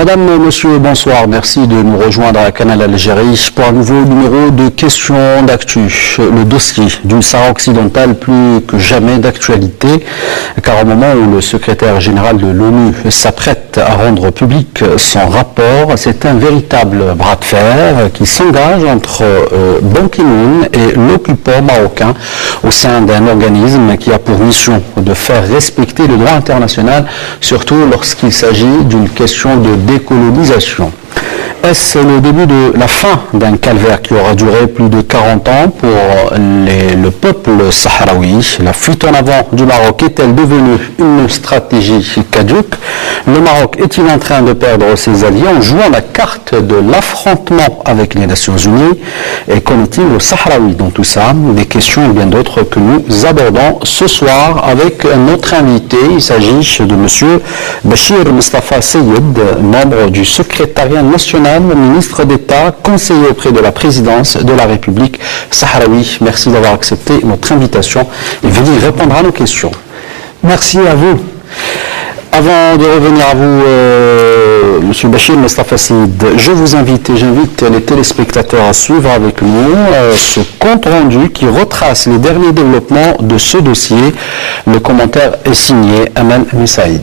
Madame, Monsieur, bonsoir. Merci de nous rejoindre à Canal Algérie pour un nouveau numéro de questions d'actu. Le dossier du Sahara occidental plus que jamais d'actualité, car au moment où le secrétaire général de l'ONU s'apprête à rendre public son rapport, c'est un véritable bras de fer qui s'engage entre Ban Ki-moon et l'occupant marocain au sein d'un organisme qui a pour mission de faire respecter le droit international, surtout lorsqu'il s'agit d'une question de décolonisation. Est-ce le début de la fin d'un calvaire qui aura duré plus de 40 ans pour le peuple sahraoui? La fuite en avant du Maroc est-elle devenue une stratégie caduque? Le Maroc est-il en train de perdre ses alliés en jouant la carte de l'affrontement avec les Nations Unies? Et qu'en est-il au Sahraoui dans tout ça? Des questions et bien d'autres que nous abordons ce soir avec notre invité. Il s'agit de M. Bachir Mustafa Seyed, membre du secrétariat national, ministre d'État, conseiller auprès de la présidence de la République sahraoui. Merci d'avoir accepté notre invitation et venir répondre à nos questions. Merci à vous. Avant de revenir à vous, Monsieur Bachir Mustafa Seyed, je vous invite et j'invite les téléspectateurs à suivre avec nous ce compte rendu qui retrace les derniers développements de ce dossier. Le commentaire est signé Aman Misaïd.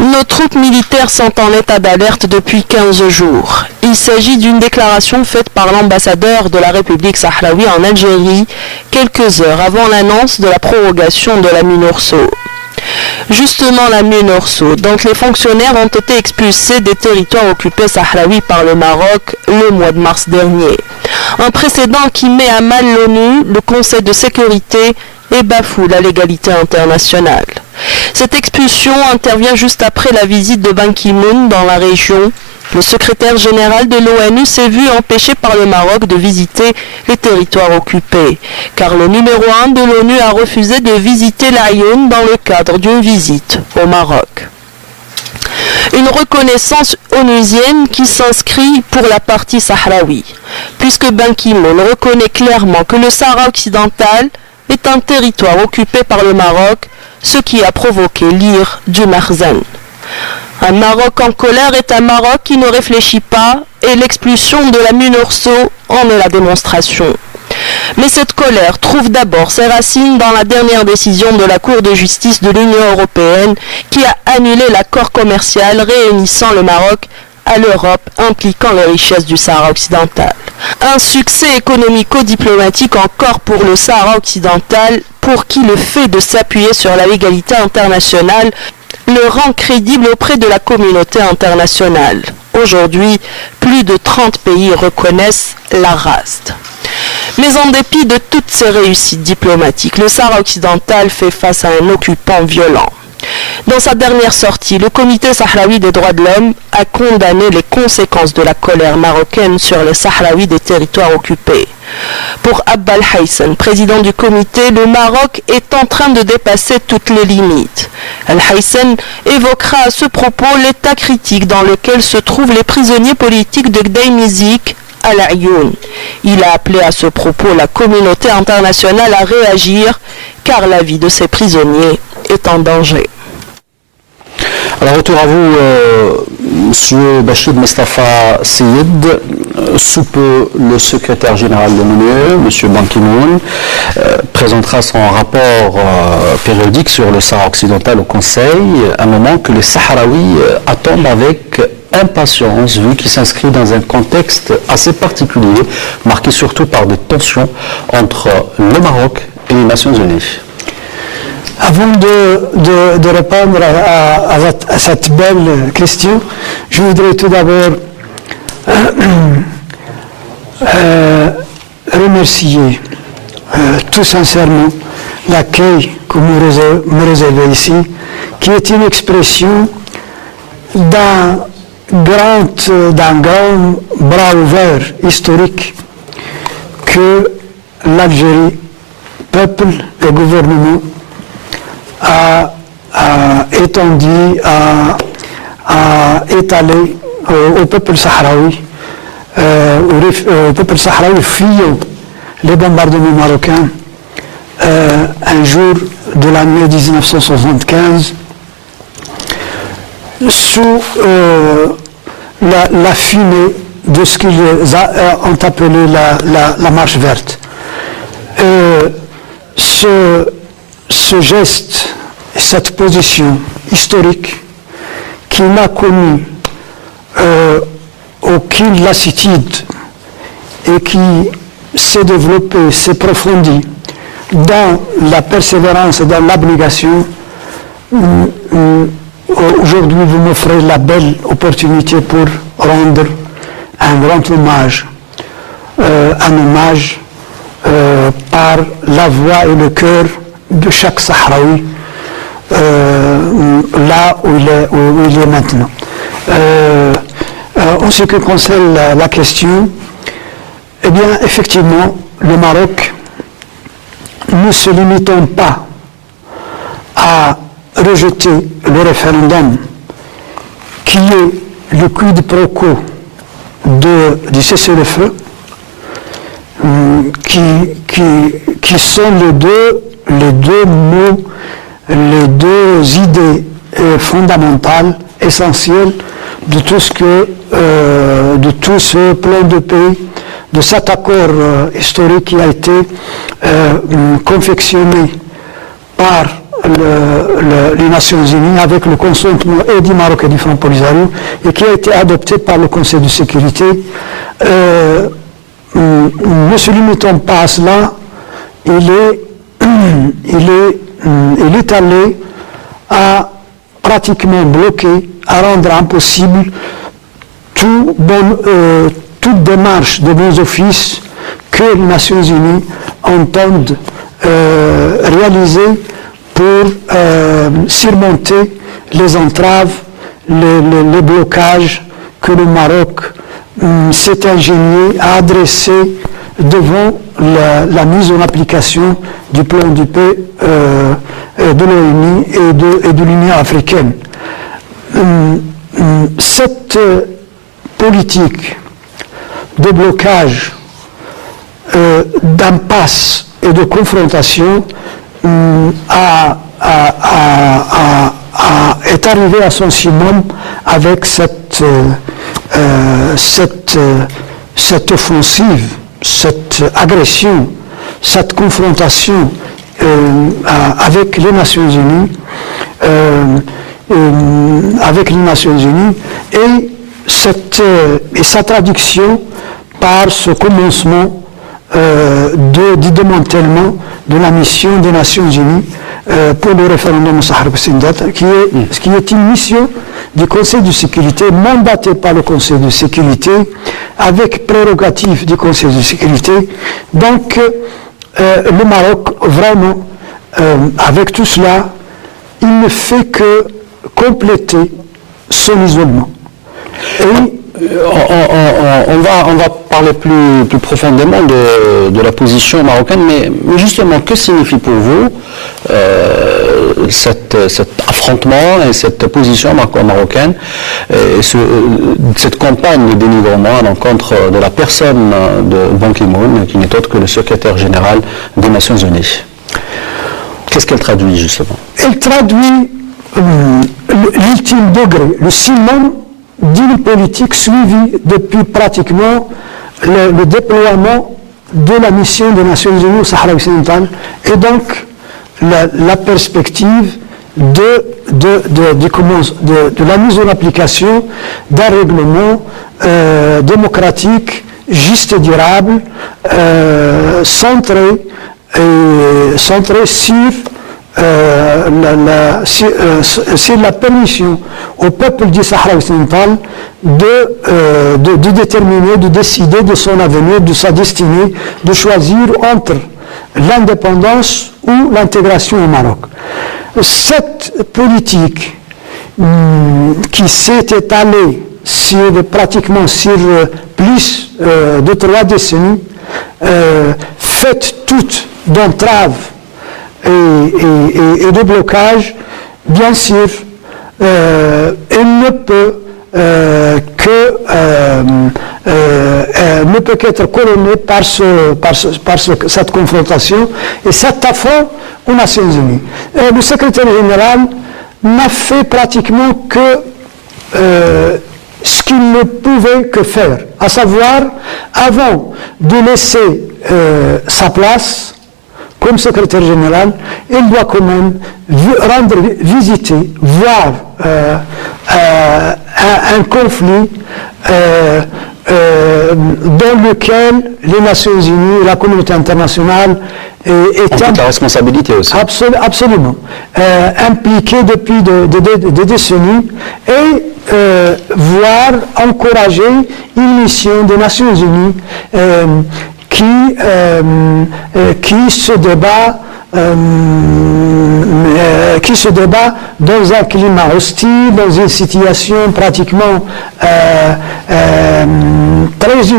Nos troupes militaires sont en état d'alerte depuis 15 jours. Il s'agit d'une déclaration faite par l'ambassadeur de la République sahraoui en Algérie quelques heures avant l'annonce de la prorogation de la MINURSO. Justement la MINURSO, dont les fonctionnaires ont été expulsés des territoires occupés sahraouis par le Maroc le mois de mars dernier. Un précédent qui met à mal l'ONU, le Conseil de sécurité, et bafoue la légalité internationale. Cette expulsion intervient juste après la visite de Ban Ki-moon dans la région. Le secrétaire général de l'ONU s'est vu empêché par le Maroc de visiter les territoires occupés, car le numéro 1 de l'ONU a refusé de visiter l'Aïoun dans le cadre d'une visite au Maroc. Une reconnaissance onusienne qui s'inscrit pour la partie sahraoui, puisque Ban Ki-moon reconnaît clairement que le Sahara occidental est un territoire occupé par le Maroc, ce qui a provoqué l'ire du Marzen. Un Maroc en colère est un Maroc qui ne réfléchit pas et l'expulsion de la MINURSO en est la démonstration. Mais cette colère trouve d'abord ses racines dans la dernière décision de la Cour de justice de l'Union européenne qui a annulé l'accord commercial réunissant le Maroc à l'Europe impliquant les richesses du Sahara occidental. Un succès économico-diplomatique encore pour le Sahara occidental, pour qui le fait de s'appuyer sur la légalité internationale le rend crédible auprès de la communauté internationale. Aujourd'hui, plus de 30 pays reconnaissent la RASD. Mais en dépit de toutes ces réussites diplomatiques, le Sahara occidental fait face à un occupant violent. Dans sa dernière sortie, le Comité sahraoui des droits de l'homme a condamné les conséquences de la colère marocaine sur les Sahraouis des territoires occupés. Pour Abba Al-Hayssen, président du comité, le Maroc est en train de dépasser toutes les limites. Al-Hayssen évoquera à ce propos l'état critique dans lequel se trouvent les prisonniers politiques de Gdeim-Izik à l'Aïoun. Il a appelé à ce propos la communauté internationale à réagir car la vie de ces prisonniers est en danger. Alors, retour à vous, Monsieur Bachir Mustafa Seyed. Sous peu, le secrétaire général de l'ONU, M. Ban Ki-moon, présentera son rapport périodique sur le Sahara occidental au Conseil, un moment que les Sahraouis attendent avec impatience, vu qu'il s'inscrit dans un contexte assez particulier, marqué surtout par des tensions entre le Maroc et les Nations Unies. Avant de répondre à cette belle question, je voudrais tout d'abord remercier tout sincèrement l'accueil que vous me réservez ici, qui est une expression d'un grand bras ouvert historique que l'Algérie, peuple et gouvernement, a étendu, a étalé au peuple sahraoui, au peuple sahraoui fuyant les bombardements marocains un jour de l'année 1975. sous la fumée de ce qu'ils ont appelé la marche verte. Ce geste, cette position historique qui n'a connu aucune lassitude et qui s'est développée, s'est approfondie dans la persévérance et dans l'abnégation, aujourd'hui vous m'offrez la belle opportunité pour rendre un grand hommage, par la voix et le cœur de chaque Sahraoui, là où il est maintenant. En ce qui concerne la question, eh bien, effectivement, le Maroc ne se limitant pas à rejeter le référendum qui est le quid pro quo du cessez-le-feu, qui sont les deux mots, les deux idées fondamentales, essentielles de tout ce plan de paix, de cet accord historique qui a été confectionné par les Nations Unies avec le consentement et du Maroc et du Front Polisario et qui a été adopté par le Conseil de sécurité. Ne se limitant pas à cela, il est allé à pratiquement bloquer, à rendre impossible toute démarche de bons offices que les Nations Unies entendent réaliser pour surmonter les entraves, les blocages que le Maroc s'est ingénié à adresser devant la mise en application du plan de paix de l'ONU et de l'Union africaine. Cette politique de blocage, d'impasse et de confrontation est arrivée à son summum avec cette offensive, cette agression, cette confrontation avec les Nations Unies, et sa traduction par ce commencement du démantèlement de la mission des Nations Unies pour le référendum au Sahara-Occidental, qui est une mission du Conseil de sécurité, mandatée par le Conseil de sécurité, avec prérogative du Conseil de sécurité. Donc, le Maroc, vraiment, avec tout cela, il ne fait que compléter son isolement. Et on va parler plus profondément de la position marocaine, mais justement, que signifie pour vous cet affrontement et cette position marocaine, et cette campagne de dénigrement à l'encontre de la personne de Ban Ki-moon, qui n'est autre que le secrétaire général des Nations Unies? Qu'est-ce qu'elle traduit, justement? Elle traduit l'ultime degré, le summum d'une politique suivie depuis pratiquement le déploiement de la mission des Nations Unies au Sahara occidental, et donc la perspective de la mise en application d'un règlement démocratique, juste et durable, centré sur la permission au peuple du Sahara occidental de déterminer, de décider de son avenir, de sa destinée, de choisir entre l'indépendance ou l'intégration au Maroc. Cette politique qui s'est étalée pratiquement sur plus de 3 décennies, faite toute d'entraves et de blocage, bien sûr, elle ne peut qu'être couronnée par cette confrontation et cet affront aux Nations Unies. Le secrétaire général n'a fait pratiquement que ce qu'il ne pouvait que faire, à savoir, avant de laisser sa place comme secrétaire général, il doit quand même rendre visiter, voir un conflit dans lequel les Nations Unies, la communauté internationale est la responsabilité aussi. Absolument. Impliqués depuis des décennies et voir encourager une mission des Nations Unies qui se débat dans un climat hostile, dans une situation pratiquement très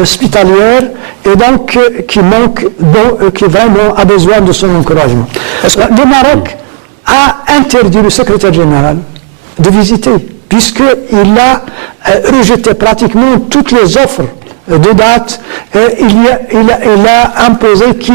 hospitalière et donc qui vraiment a besoin de son encouragement. Le Maroc a interdit le secrétaire général de visiter, puisqu'il a rejeté pratiquement toutes les offres de date, il a imposé qu'il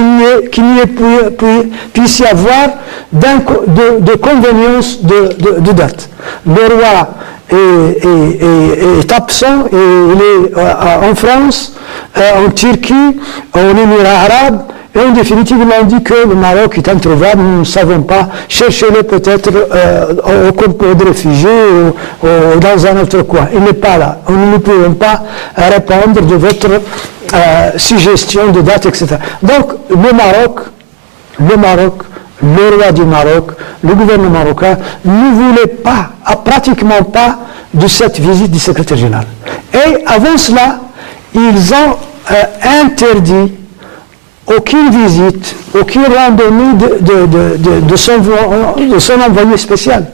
puisse y avoir de convenience de date. Le roi est absent et il est en France, en Turquie, en Émirats arabes. Et en définitive, ils ont dit que le Maroc est introuvable, nous ne savons pas, cherchez-le peut-être au camp de réfugiés ou dans un autre coin. Il n'est pas là. Nous ne pouvons pas répondre de votre suggestion de date, etc. Donc, le Maroc, le roi du Maroc, le gouvernement marocain ne voulait pas, pratiquement pas, de cette visite du secrétaire général. Et avant cela, ils ont interdit aucune visite, aucune randonnée de son envoyé spécial.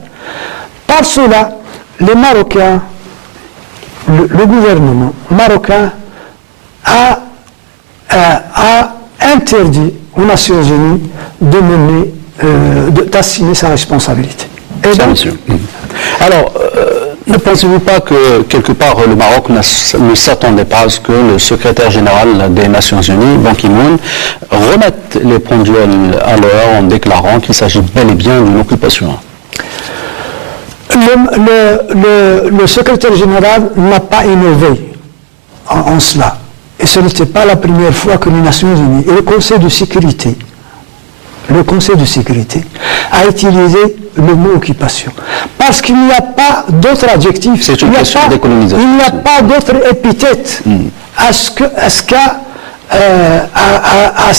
Par cela, les Marocains, le gouvernement marocain a interdit aux Nations Unies de mener, d'assumer sa responsabilité. Et donc, alors, ne pensez-vous pas que, quelque part, le Maroc ne s'attendait pas à ce que le secrétaire général des Nations Unies, Ban Ki-moon, remette les pendules à l'heure en déclarant qu'il s'agit bel et bien d'une occupation? Le secrétaire général n'a pas innové en cela. Et ce n'était pas la première fois que les Nations Unies et le Conseil de sécurité a utilisé le mot occupation. Parce qu'il n'y a pas d'autre adjectif, c'est une question de décolonisation. Il n'y a pas d'autre épithète à ce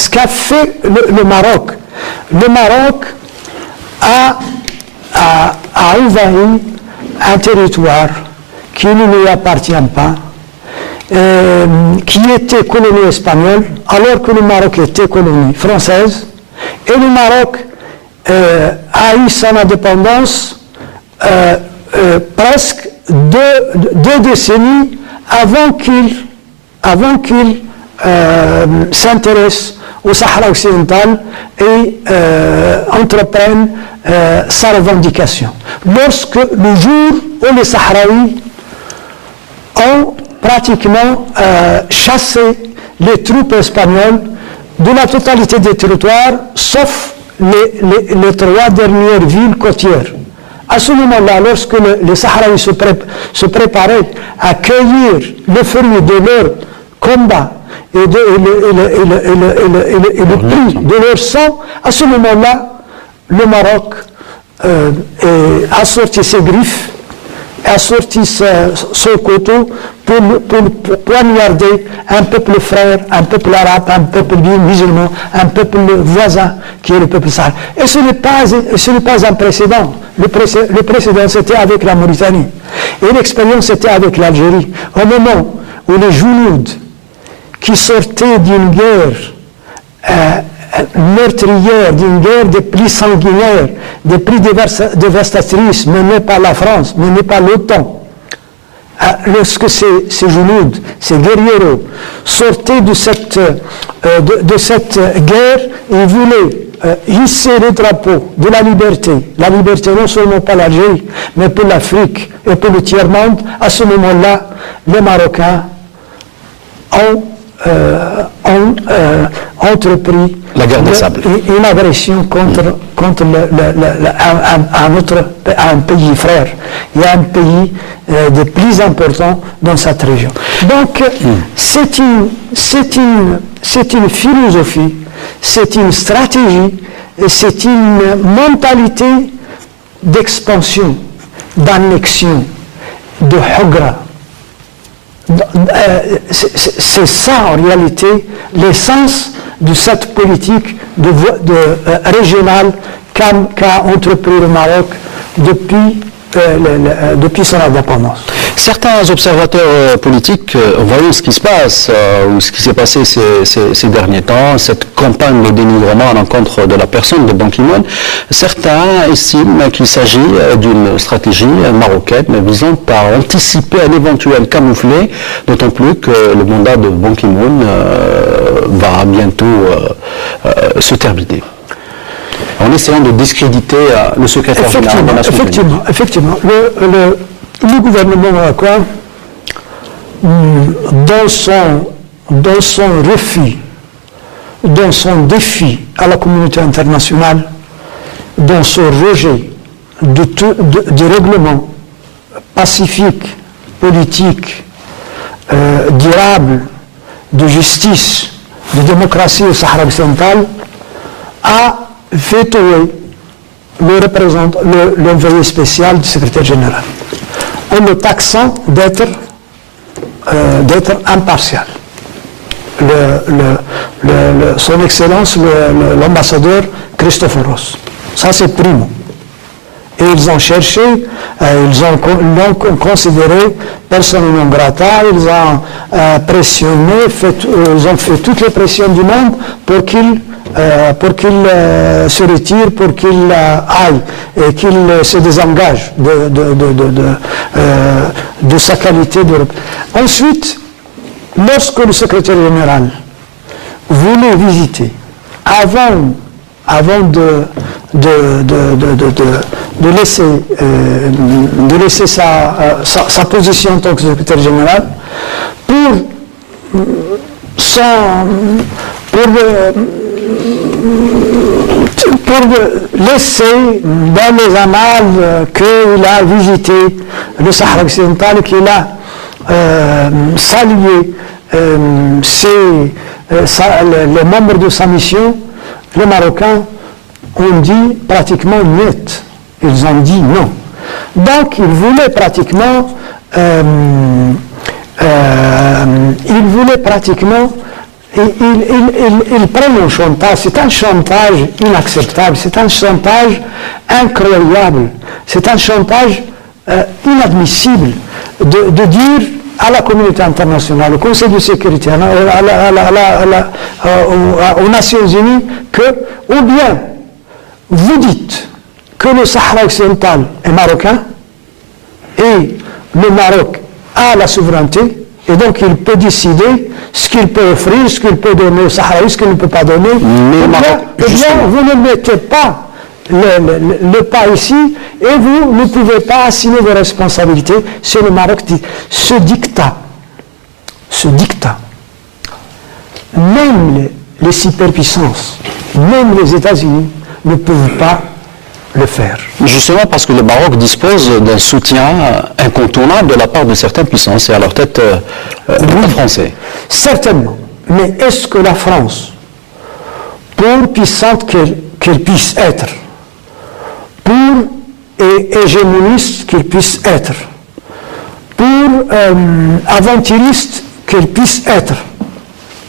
qu'a fait le Maroc. Le Maroc a envahi un territoire qui ne lui appartient pas, qui était colonie espagnole, alors que le Maroc était colonie française. Et le Maroc a eu son indépendance presque deux décennies avant qu'il s'intéresse au Sahara occidental et entreprenne sa revendication. Lorsque le jour où les Sahraouis ont pratiquement chassé les troupes espagnoles de la totalité des territoires, sauf les trois dernières villes côtières. À ce moment-là, lorsque les Sahraouis se préparaient à cueillir le fruit de leur combat et le prix de leur sang, à ce moment-là, le Maroc a sorti ses griffes, a sorti son couteau pour poignarder un peuple frère, un peuple arabe, un peuple musulman, un peuple voisin qui est le peuple sahraoui. Et ce n'est pas un précédent. Le précédent, c'était avec la Mauritanie. Et l'expérience, c'était avec l'Algérie. Au moment où les Joulouds, qui sortaient d'une guerre meurtrière, d'une guerre des plus sanguinaires, des plus dévastatrices menée par la France, menée par l'OTAN. Lorsque ces Joulouds, ces guerrieros, sortaient de cette guerre, ils voulaient hisser le drapeau de la liberté non seulement pour l'Algérie, mais pour l'Afrique et pour le tiers-monde. À ce moment-là, les Marocains ont entrepris la guerre des sables. Une agression contre un pays frère. Il y a un pays des plus importants dans cette région. Donc, c'est une philosophie, c'est une stratégie, c'est une mentalité d'expansion, d'annexion, de hogra. C'est ça en réalité l'essence de cette politique régionale qu'a entrepris le Maroc depuis son indépendance. Certains observateurs politiques, voyant ce qui se passe, ou ce qui s'est passé ces derniers temps, cette campagne de dénigrement à l'encontre de la personne de Ban Ki-moon, certains estiment qu'il s'agit d'une stratégie marocaine visant à anticiper un éventuel camouflet, d'autant plus que le mandat de Ban Ki-moon va bientôt se terminer. En essayant de discréditer le secrétaire général des Nations Unies. Effectivement. Le gouvernement marocain, dans son refus, dans son défi à la communauté internationale, dans son rejet du règlement pacifique, politique, durable, de justice, de démocratie au Sahara occidental, a vétoé l'envoyé spécial du secrétaire général, en le taxant d'être impartial. Son Excellence, l'ambassadeur Christoforos. Ça, c'est primo. Et ils ont cherché, l'ont considéré persona non grata, ils ont pressionné, ils ont fait toutes les pressions du monde pour qu'il se retire, pour qu'il aille et qu'il se désengage de sa qualité de... Ensuite, lorsque le secrétaire général voulait visiter, avant de laisser sa position en tant que secrétaire général, pour laisser dans les annales qu'il a visité le Sahara occidental, qu'il a salué les membres de sa mission, les Marocains ont dit pratiquement niet. Ils ont dit non. Donc ils voulaient pratiquement ils prennent un chantage. C'est un chantage inacceptable, c'est un chantage incroyable, c'est un chantage inadmissible de dire à la communauté internationale, au Conseil de sécurité, aux Nations Unies, que, ou bien, vous dites que le Sahara occidental est marocain et le Maroc a la souveraineté, et donc il peut décider ce qu'il peut offrir, ce qu'il peut donner au Sahraoui, ce qu'il ne peut pas donner. Eh bien, vous ne mettez pas le pas ici et vous ne pouvez pas assumer vos responsabilités. C'est le Maroc dit. Ce dictat, même les superpuissances, même les États-Unis ne peuvent pas le faire. Justement parce que le Maroc dispose d'un soutien incontournable de la part de certaines puissances et à leur tête l'État français. Certainement. Mais est-ce que la France, pour puissante qu'elle puisse être, pour hégémoniste qu'elle puisse être, pour aventuriste qu'elle puisse être,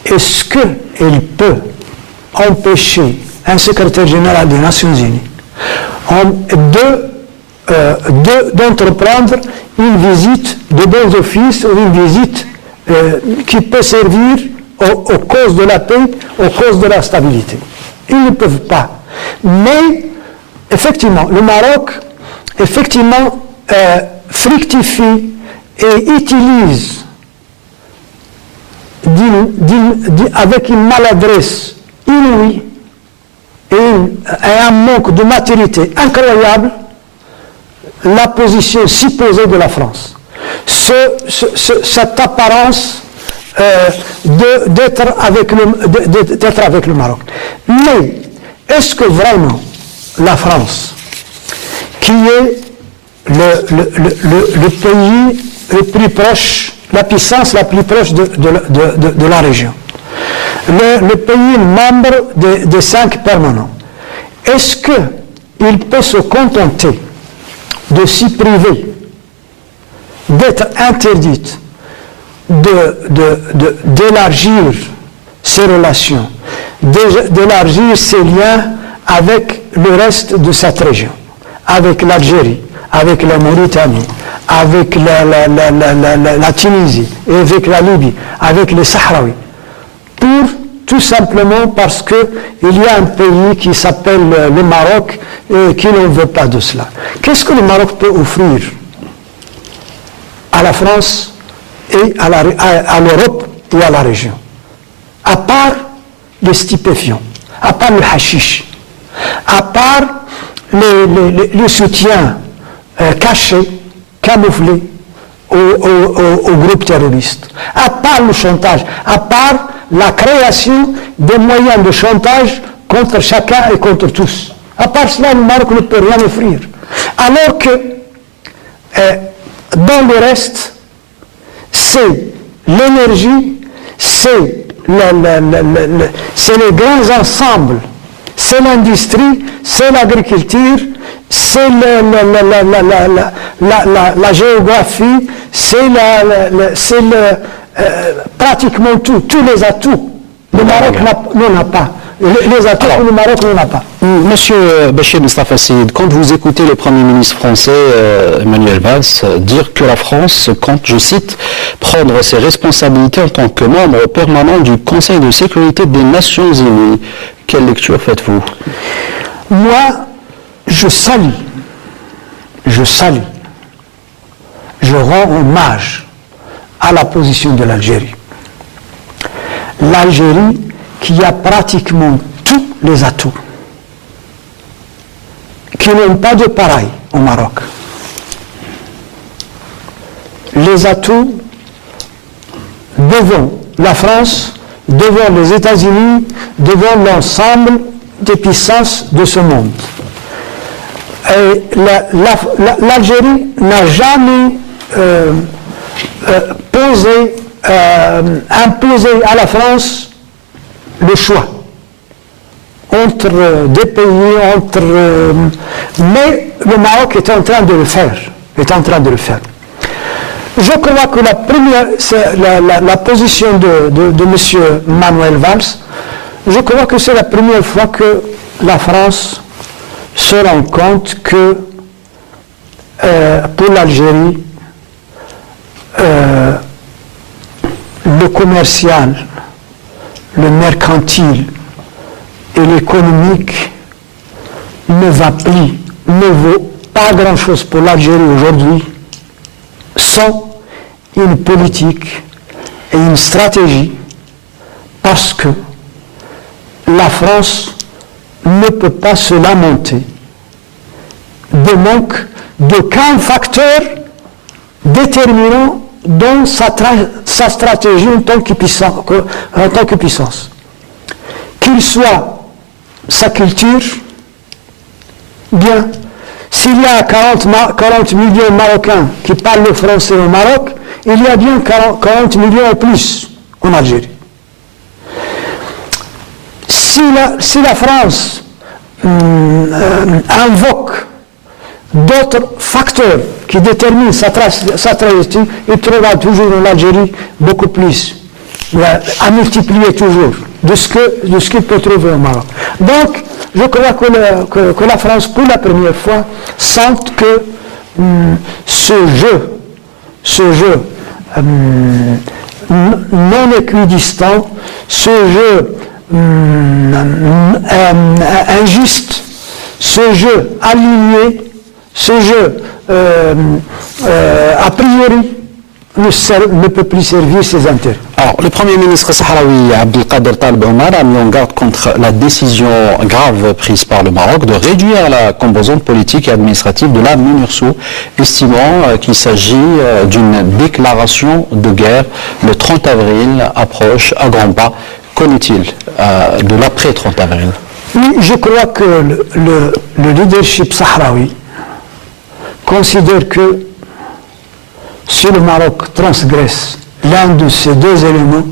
est-ce qu'elle peut empêcher un secrétaire général des Nations Unies d'entreprendre une visite de bons offices ou une visite qui peut servir aux causes de la paix, aux causes de la stabilité? Ils ne peuvent pas. Mais, effectivement, le Maroc, fructifie et utilise avec une maladresse inouïe et un manque de maturité incroyable la position supposée de la France. Cette apparence d'être avec le Maroc. Mais est-ce que vraiment la France, qui est le pays le plus proche, la puissance la plus proche de la région, le pays membre des 5 permanents, est-ce qu'il peut se contenter de s'y priver, d'être interdite, d'élargir ses relations, d'élargir ses liens avec le reste de cette région, avec l'Algérie, avec la Mauritanie, avec la Tunisie, avec la Libye, avec les Sahraouis, tout simplement parce qu'il y a un pays qui s'appelle le Maroc et qui ne veut pas de cela. Qu'est-ce que le Maroc peut offrir à la France et à l'Europe et à la région, à part les stupéfiants, à part le hashish, à part les soutiens cachés, camouflés aux groupes terroristes, à part le chantage, à part la création des moyens de chantage contre chacun et contre tous. À part cela, le Maroc ne peut rien offrir. Alors que dans le reste, c'est l'énergie, c'est les grands ensembles, c'est l'industrie, c'est l'agriculture, c'est la géographie, c'est pratiquement tous les atouts. Le Maroc n'en a pas. Les atouts que le Maroc n'en a pas. Monsieur Béchir Moustapha Seyid, quand vous écoutez le Premier ministre français Manuel Valls dire que la France compte, je cite, prendre ses responsabilités en tant que membre permanent du Conseil de sécurité des Nations Unies, quelle lecture faites-vous? Moi, je salue, je rends hommage à la position de l'Algérie. L'Algérie qui a pratiquement tous les atouts, qui n'ont pas de pareil au Maroc. Les atouts devant la France, devant les États-Unis, devant l'ensemble des puissances de ce monde. L'Algérie n'a jamais imposé à la France le choix entre des pays, mais le Maroc est en train de le faire. Je crois que la position de M. Manuel Valls, je crois que c'est la première fois que la France se rend compte que pour l'Algérie, le commercial, le mercantile et l'économique ne vaut pas grand-chose pour l'Algérie aujourd'hui sans une politique et une stratégie, parce que la France ne peut pas se lamenter de manque d'aucun facteur déterminant dans sa stratégie en tant que puissance. Qu'il soit sa culture, bien, s'il y a 40 millions de Marocains qui parlent le français au Maroc, il y a bien 40 millions et plus en Algérie. Si la France invoque d'autres facteurs qui déterminent sa trajectoire, il trouvera toujours en Algérie beaucoup plus, à multiplier toujours de ce qu'il peut trouver au Maroc. Donc, je crois que la France, pour la première fois, sent que ce jeu non équidistant, ce jeu injuste, ce jeu aligné, ce jeu a priori ne peut plus servir ses intérêts. Alors, le Premier ministre sahraoui Abdelkader Taleb Omar a mis en garde contre la décision grave prise par le Maroc de réduire la composante politique et administrative de la MINURSO, estimant qu'il s'agit d'une déclaration de guerre. Le 30 avril approche à grands pas. Qu'en est-il de l'après-30 avril? Oui, je crois que le leadership sahraoui considère que si le Maroc transgresse l'un de ces deux éléments,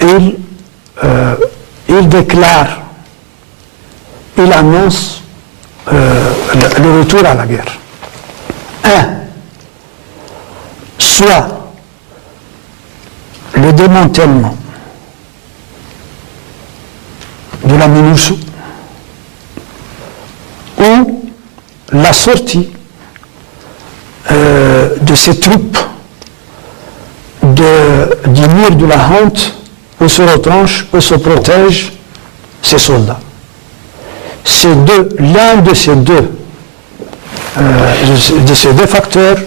il déclare, il annonce le retour à la guerre. Soit le démantèlement de la MINURSO ou la sortie de ces troupes du mur de la honte où se retranchent, où se protègent ces soldats. L'un de ces deux facteurs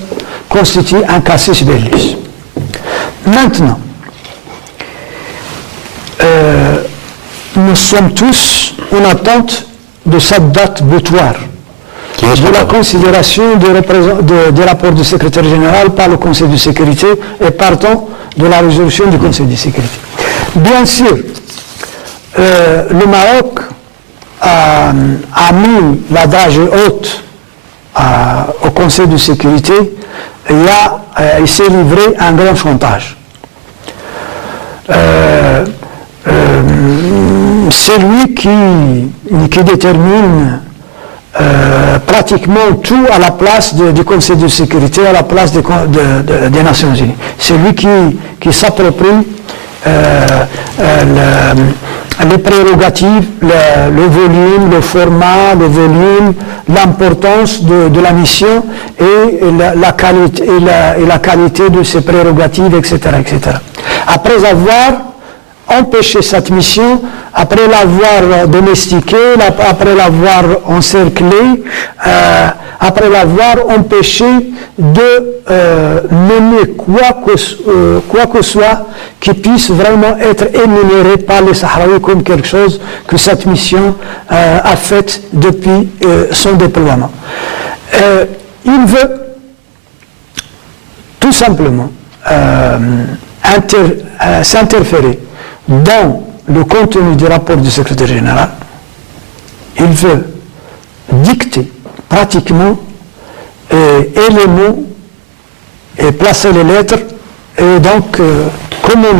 constitue un casus belli. Maintenant, nous sommes tous en attente de cette date butoir, de la considération des rapports du secrétaire général par le Conseil de sécurité et partant de la résolution du Conseil de sécurité. Bien sûr, le Maroc a mis la dragée haute au Conseil de sécurité et il s'est livré à un grand chantage. C'est lui qui détermine pratiquement tout à la place du Conseil de sécurité, à la place des Nations Unies. C'est lui qui s'approprie les prérogatives, le volume, le format, le volume, l'importance de la mission et la qualité de ses prérogatives, etc., etc. Après avoir empêché cette mission, après l'avoir domestiquée, après l'avoir encerclée, après l'avoir empêché de mener quoi que soit qui puisse vraiment être énuméré par les Sahraouis comme quelque chose que cette mission a fait depuis son déploiement. Il veut tout simplement s'interférer dans le contenu du rapport du secrétaire général. Il veut dicter pratiquement et les mots et placer les lettres et donc comment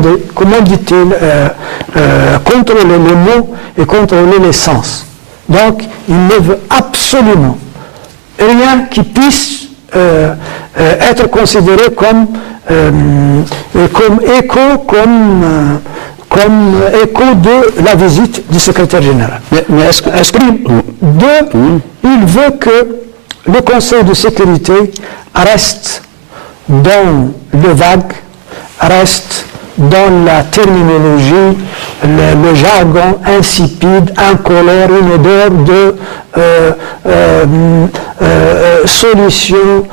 dit-il, contrôler les mots et contrôler les sens. Donc il ne veut absolument rien qui puisse être considéré comme écho, comme écho de la visite du secrétaire général. Mais est-ce que... Il veut que le Conseil de sécurité reste dans le vague, reste dans la terminologie, le jargon insipide, incolore, une odeur de solution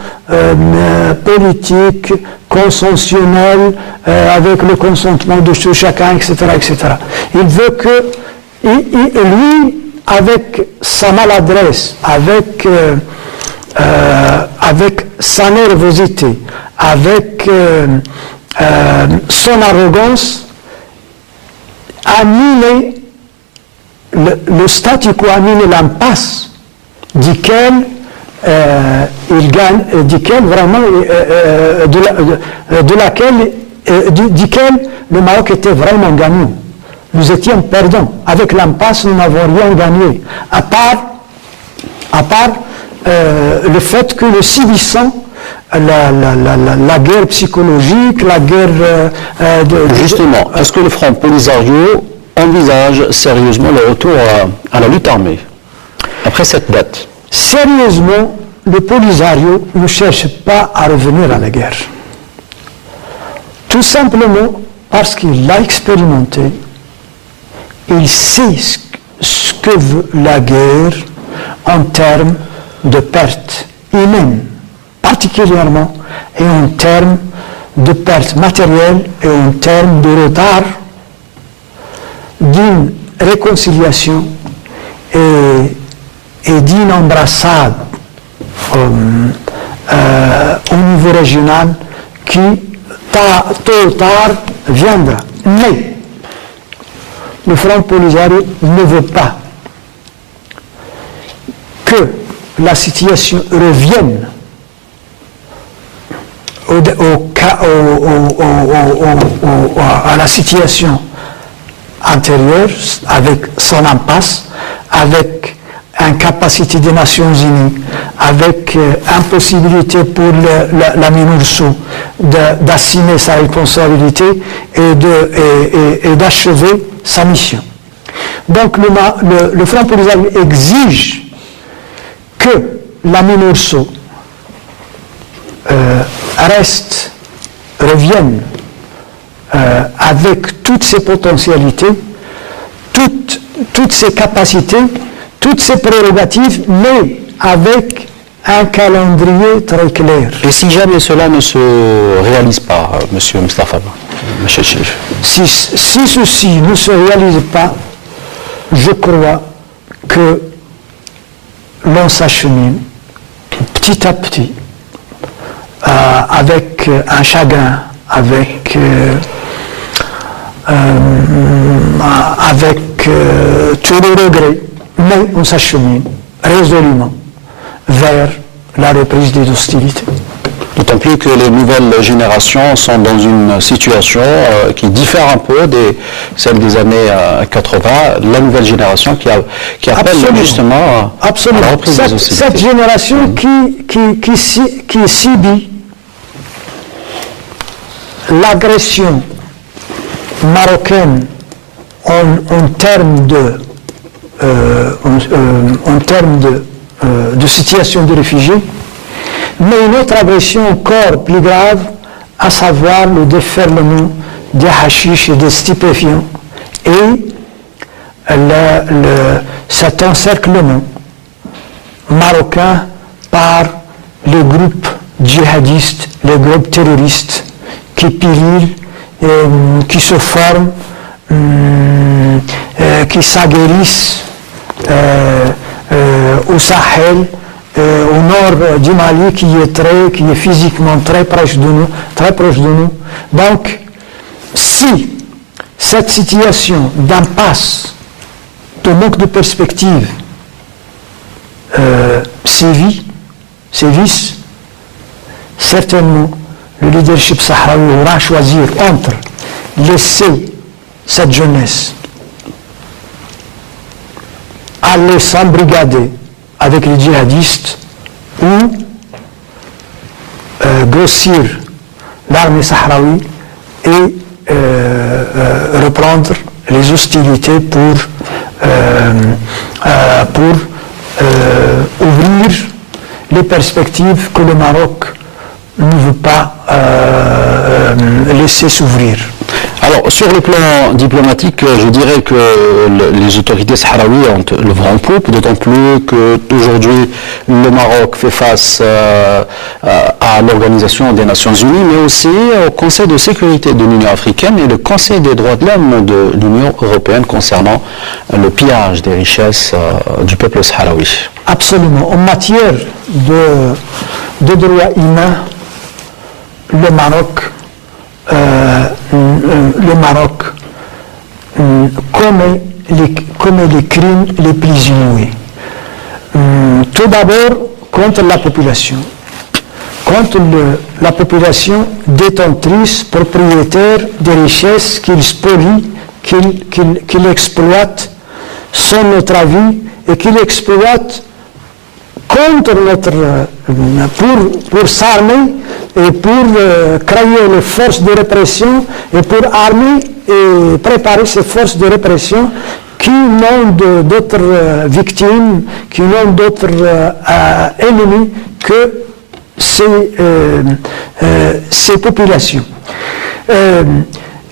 politique, consensuelle, avec le consentement de chacun, etc., etc. Il veut que, lui, avec sa maladresse, avec sa nervosité, avec son arrogance, a miné le statu quo, a miné l'impasse duquel il gagne, duquel vraiment, duquel le Maroc était vraiment gagnant. Nous étions perdants. Avec l'impasse, nous n'avons rien gagné, à part le fait que nous subissons la guerre psychologique, la guerre Justement, est-ce que le Front Polisario envisage sérieusement le retour à la lutte armée après cette date? Sérieusement, le Polisario ne cherche pas à revenir à la guerre. Tout simplement parce qu'il l'a expérimenté, il sait ce que veut la guerre en termes de pertes humaines, particulièrement et en termes de pertes matérielles et en termes de retard d'une réconciliation et d'une embrassade au niveau régional qui, tôt ou tard, viendra. Mais le Front Polisario ne veut pas que la situation revienne à la situation antérieure, avec son impasse, avec incapacité des Nations Unies, avec impossibilité pour la MINURSO d'assumer sa responsabilité et d'achever sa mission. Donc le Front Polisario exige que la MINURSO revienne avec toutes ses potentialités, toutes ses capacités, toutes ses prérogatives, mais avec un calendrier très clair. Et si jamais cela ne se réalise pas, Monsieur Mustafa, si ceci ne se réalise pas, je crois que l'on s'achemine petit à petit avec un chagrin, avec tous les regrets, mais on s'achemine résolument vers la reprise des hostilités. D'autant plus que les nouvelles générations sont dans une situation qui diffère un peu de celle des années 80. La nouvelle génération qui appelle justement à la reprise des hostilités. Cette génération qui subit l'agression marocaine en termes de situation de réfugiés, mais une autre agression encore plus grave, à savoir le déferlement des hashish et des stupéfiants et cet encerclement marocain par les groupes djihadistes, les groupes terroristes qui pillent, qui se forment, qui s'aguerrissent au Sahel, au nord du Mali, qui est physiquement très proche de nous. Donc, si cette situation d'impasse, de manque de perspective sévisse, certainement le leadership sahraoui aura à choisir entre laisser cette jeunesse aller s'embrigader avec les djihadistes ou grossir l'armée sahraoui et reprendre les hostilités pour ouvrir les perspectives que le Maroc ne veut pas laisser s'ouvrir. Alors, sur le plan diplomatique, je dirais que les autorités sahraouies ont le vent en poupe, d'autant plus qu'aujourd'hui, le Maroc fait face à l'Organisation des Nations Unies, mais aussi au Conseil de sécurité de l'Union africaine et le Conseil des droits de l'homme de l'Union européenne concernant le pillage des richesses du peuple sahraoui. Absolument. En matière de droits humains, le Maroc commet les crimes les plus inouïs. Tout d'abord contre la population. Contre la population détentrice, propriétaire des richesses qu'il spolie, qu'il exploite sans notre avis et qu'il exploite contre pour s'armer et pour créer les forces de répression et pour armer et préparer ces forces de répression qui n'ont d'autres victimes, qui n'ont d'autres ennemis que ces populations.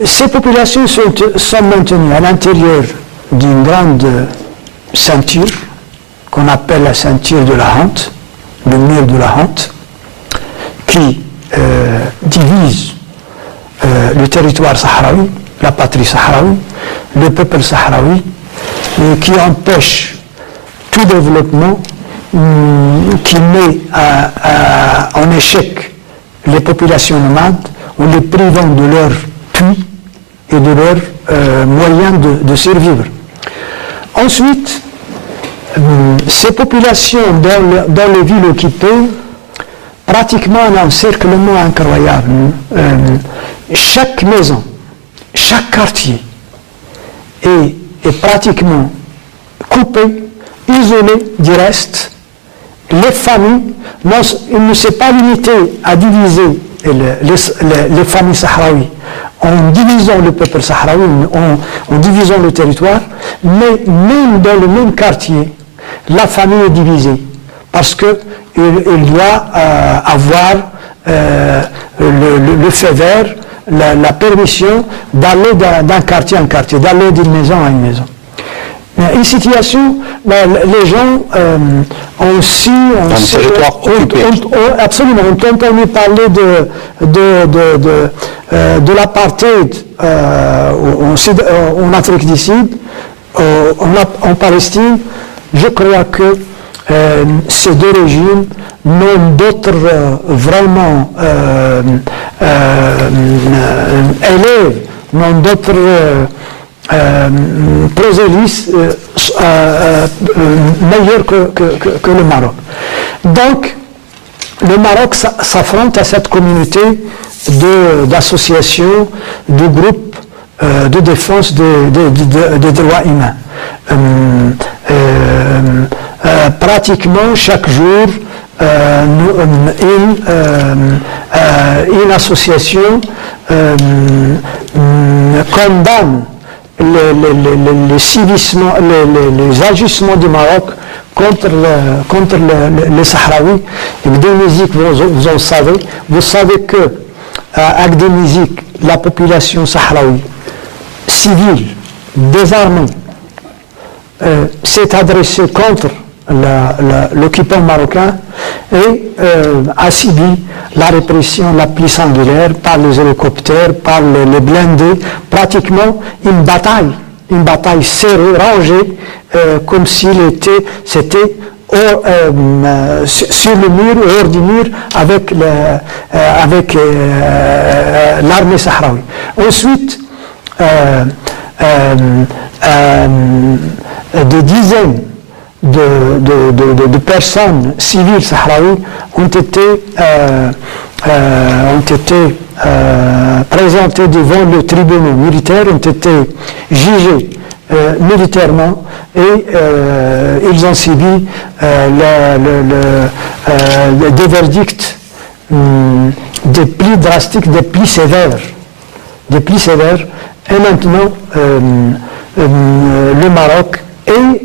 Ces populations sont maintenues à l'intérieur d'une grande ceinture qu'on appelle la ceinture de la honte, le mur de la honte, qui divise le territoire sahraoui, la patrie sahraoui, le peuple sahraoui, et qui empêche tout développement, qui met en échec les populations nomades, en les privant de leur puits et de leurs moyens de survivre. Ensuite, ces populations dans les villes occupées, pratiquement un encerclement incroyable. Chaque maison, chaque quartier est pratiquement coupé, isolé du reste. Les familles, il ne s'est pas limité à diviser les familles sahraouies en divisant le peuple sahraoui, en divisant le territoire, mais même dans le même quartier, la famille est divisée parce qu'il doit avoir le feu vert, la permission d'aller d'un quartier en quartier, d'aller d'une maison à une maison. Une situation, les gens ont aussi... Absolument, on peut entendre parler de l'apartheid en Afrique du Sud, en Palestine. Je crois que ces deux régimes n'ont d'autres vraiment élèves, n'ont d'autres prosélytes meilleurs que le Maroc. Donc, le Maroc s'affronte à cette communauté d'associations, de groupes de défense des droits humains. Pratiquement chaque jour, une association condamne les agissements du Maroc contre les Sahraouis. Agdenizik, vous savez que à Agdenizik, la population sahraoui civile, désarmée, s'est adressée contre l'occupant marocain et a subi la répression la plus singulière par les hélicoptères, par les blindés, pratiquement une bataille serrée, rangée, comme s'il c'était sur le mur, hors du mur, avec l'armée sahraoui. Ensuite, des dizaines de personnes civiles sahraouies ont été présentées devant le tribunal militaire, ont été jugées militairement et ils ont subi des verdicts des plus drastiques, des plus sévères. Et maintenant, le Maroc est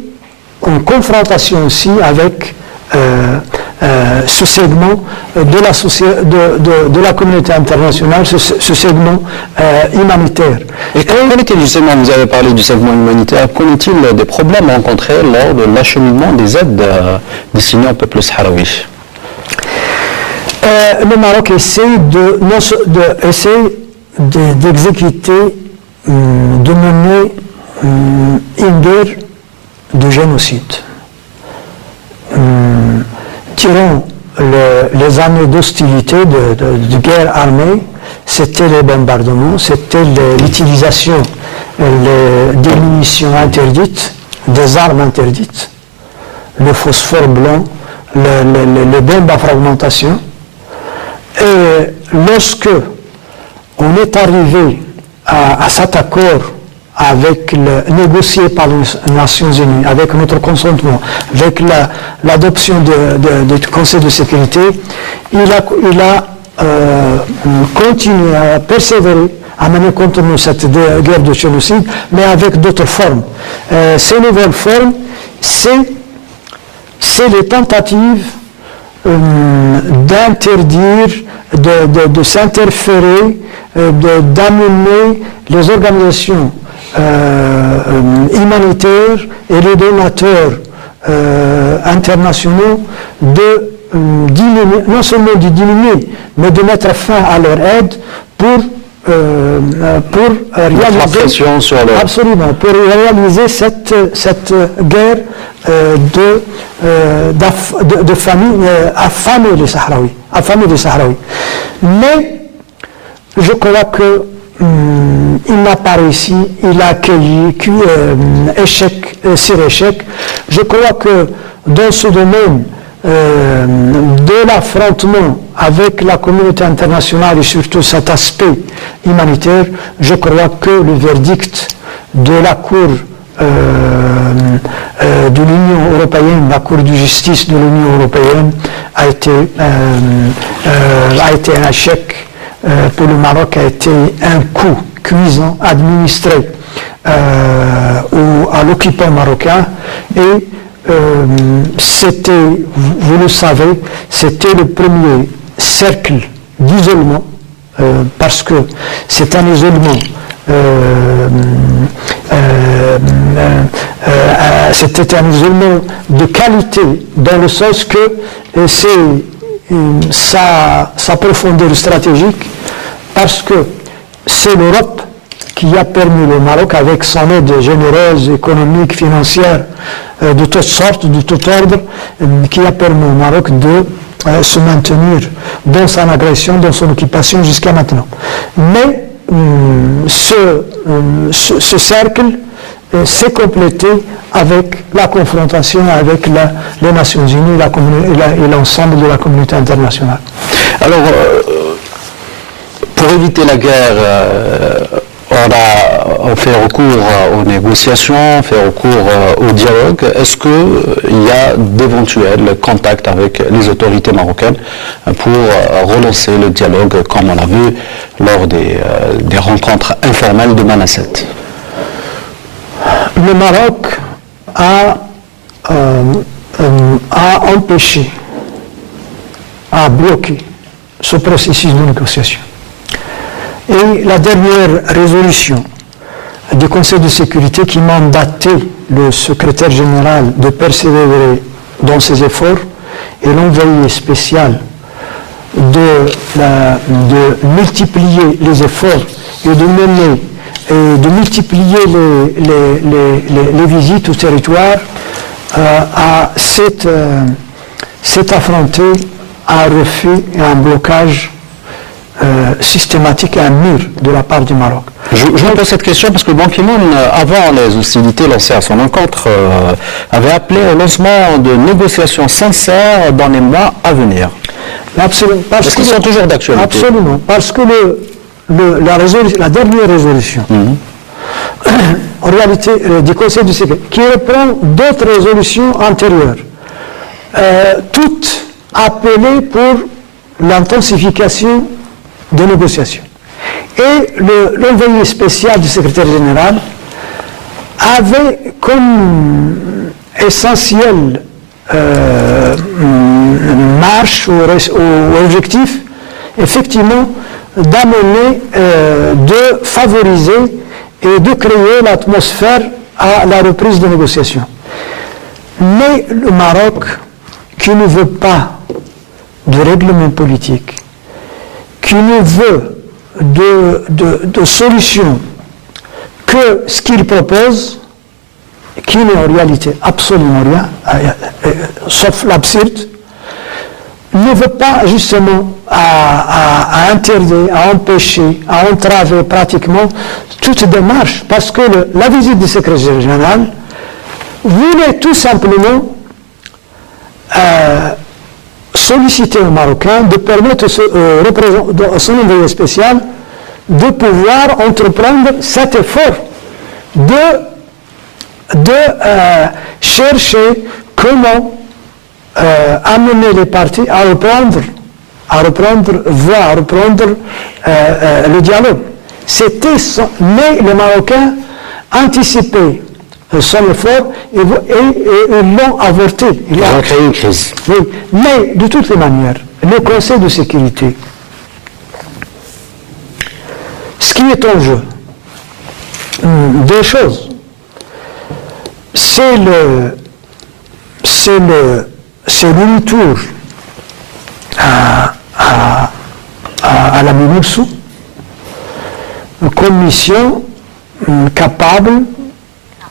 en confrontation aussi avec ce segment de la communauté internationale, ce segment humanitaire. Et qu'en est-il justement, vous avez parlé du segment humanitaire, qu'en est-il des problèmes rencontrés lors de l'acheminement des aides destinées au peuple sahraoui? Le Maroc essaie d'exécuter, de mener une guerre de génocide. Durant les années d'hostilité, de guerre armée, c'était les bombardements, c'était l'utilisation des munitions interdites, des armes interdites, le phosphore blanc, les bombes à fragmentation. Et lorsque on est arrivé à cet accord négocié par les Nations Unies, avec notre consentement, avec l'adoption du Conseil de sécurité, il a continué à persévérer, à mener contre nous cette guerre de génocide, mais avec d'autres formes. Ces nouvelles formes, c'est les tentatives d'interdire, de s'interférer, d'amener les organisations humanitaires et les donateurs internationaux de non seulement de diminuer, mais de mettre fin à leur aide pour réaliser, absolument, pour réaliser cette guerre de famille affamée des Sahraouis. Mais je crois que il n'a pas réussi, il a accueilli échec sur échec. Je crois que dans ce domaine de l'affrontement avec la communauté internationale et surtout cet aspect humanitaire, je crois que le verdict de la Cour de l'Union européenne, la Cour de justice de l'Union européenne a été un échec pour le Maroc, a été un coup cuisant administré à l'occupant marocain et c'était, vous le savez, c'était le premier cercle d'isolement parce que c'est un isolement c'était un isolement de qualité dans le sens que c'est sa profondeur stratégique parce que c'est l'Europe qui a permis au Maroc, avec son aide généreuse, économique, financière, de toutes sortes, de tout ordre, qui a permis au Maroc de se maintenir dans son agression, dans son occupation jusqu'à maintenant. Mais ce cercle s'est complété avec la confrontation avec les Nations Unies et l'ensemble de la communauté internationale. Alors, pour éviter la guerre, on fait recours aux négociations, on fait recours au dialogue. Est-ce qu'il y a d'éventuels contacts avec les autorités marocaines pour relancer le dialogue comme on a vu lors des rencontres informelles de Manasset? Le Maroc a empêché, a bloqué ce processus de négociation. Et la dernière résolution du Conseil de sécurité qui mandatait le secrétaire général de persévérer dans ses efforts et l'envoyé spécial de multiplier les efforts et de mener et de multiplier les visites au territoire s'est affronté à un refus et à un blocage systématique et un mur de la part du Maroc. Je vous pose cette question parce que Ban Ki-moon, avant les hostilités lancées à son encontre, avait appelé au lancement de négociations sincères dans les mois à venir. Absolument. Parce qu'ils sont toujours d'actualité. Absolument. Parce que la dernière résolution, en réalité, du Conseil de sécurité, qui reprend d'autres résolutions antérieures, toutes appelées pour l'intensification des négociations. Et l'envoyé spécial du secrétaire général avait comme essentiel marche ou objectif, effectivement, d'amener, de favoriser et de créer l'atmosphère à la reprise des négociations. Mais le Maroc, qui ne veut pas de règlement politique, qui ne veut de solution que ce qu'il propose, qui n'est en réalité absolument rien, sauf l'absurde, ne veut pas justement à interdire, à empêcher, à entraver pratiquement toute démarche, parce que la visite du secrétaire général voulait tout simplement solliciter aux Marocains de permettre à son envoyé spécial de pouvoir entreprendre cet effort de chercher comment amener les parties à reprendre le dialogue. Mais les Marocains anticipaient son effort et l'ont avorté. Ils ont créé une crise. Oui, mais de toutes les manières, le Conseil de sécurité, ce qui est en jeu, deux choses. C'est le retour à la MINURSO comme mission capable,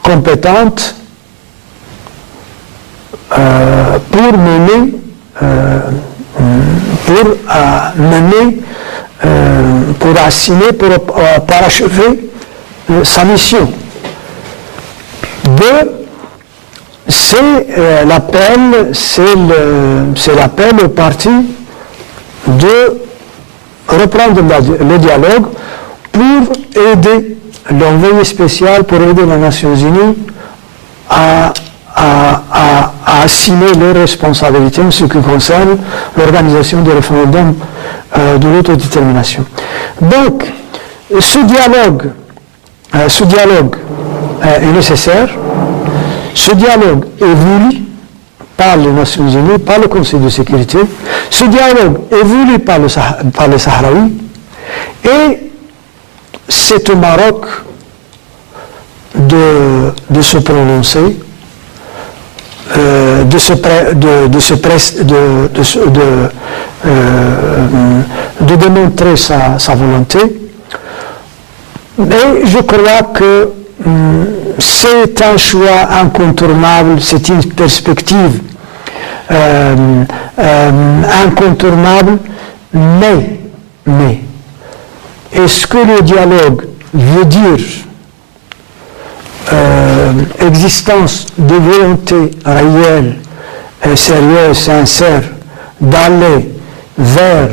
compétente pour mener, pour assigner, pour parachever sa mission. Deux, c'est l'appel au parti de reprendre le dialogue pour aider l'envoyé spécial, pour aider les Nations Unies à assumer leurs responsabilités en ce qui concerne l'organisation du référendum de l'autodétermination. Donc, ce dialogue est nécessaire. Ce dialogue est voulu par les Nations Unies, par le Conseil de sécurité. Ce dialogue est voulu par les Sahraouis. Et c'est au Maroc de se prononcer, de démontrer sa volonté. Et je crois que c'est un choix incontournable, c'est une perspective incontournable, mais est-ce que le dialogue veut dire existence de volonté réelle, sérieuse, sincère, d'aller vers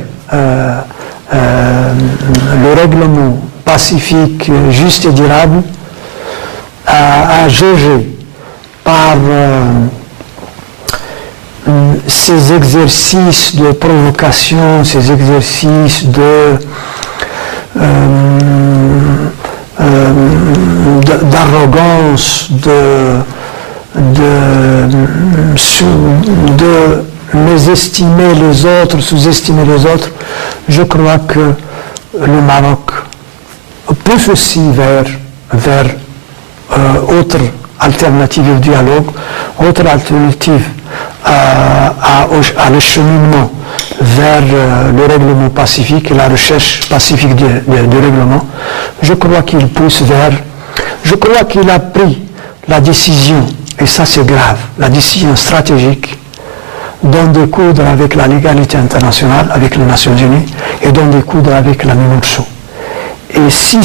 le règlement pacifique, juste et durable, à jauger par ces exercices de provocation, ces exercices d'arrogance, de mésestimer les autres, sous-estimer les autres. Je crois que le Maroc pousse aussi vers autre alternative au dialogue, autre alternative à l'acheminement vers le règlement pacifique et la recherche pacifique du règlement. Je crois qu'il pousse je crois qu'il a pris la décision, et ça c'est grave, la décision stratégique d'en découdre avec la légalité internationale, avec les Nations Unies, et d'en découdre avec la MINURSO. Et si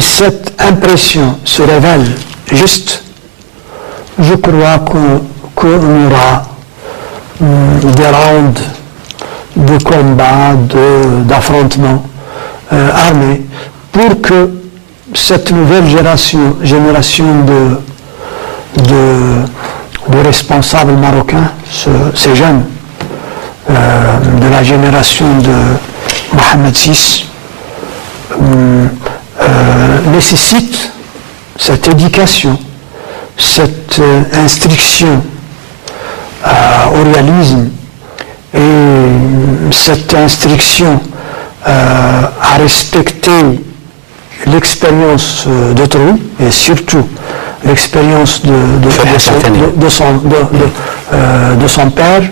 cette impression se révèle juste, je crois qu'on aura des rounds de combat, d'affrontements armés, pour que cette nouvelle génération de responsables marocains, ces jeunes de la génération de Mohamed VI, nécessite cette éducation, cette instruction au réalisme et cette instruction à respecter l'expérience d'autrui et surtout l'expérience de son père.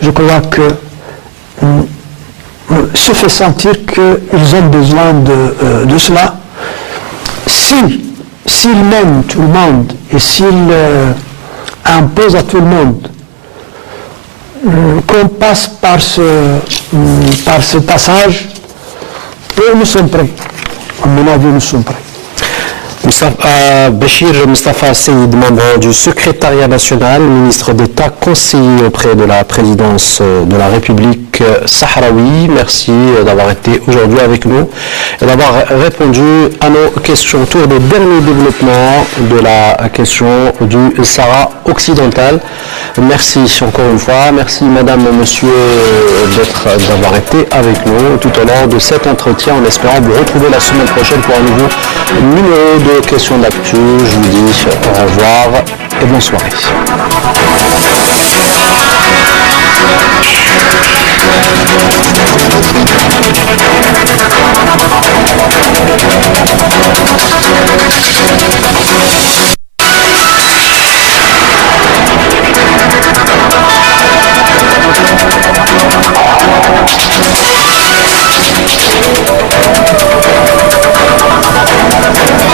Je crois que se fait sentir qu'ils ont besoin de cela. S'ils mènent tout le monde et s'ils imposent à tout le monde qu'on passe par ce passage, nous sommes prêts. À mon avis, nous sommes prêts. Béchir Mustafa Seyid, membre du secrétariat national, ministre d'État, conseiller auprès de la présidence de la République sahraoui. Merci d'avoir été aujourd'hui avec nous et d'avoir répondu à nos questions autour des derniers développements de la question du Sahara occidental. Merci encore une fois. Merci madame, monsieur d'avoir été avec nous tout au long de cet entretien, en espérant vous retrouver la semaine prochaine pour un nouveau numéro de questions d'actu. Je vous dis au revoir et bonne soirée.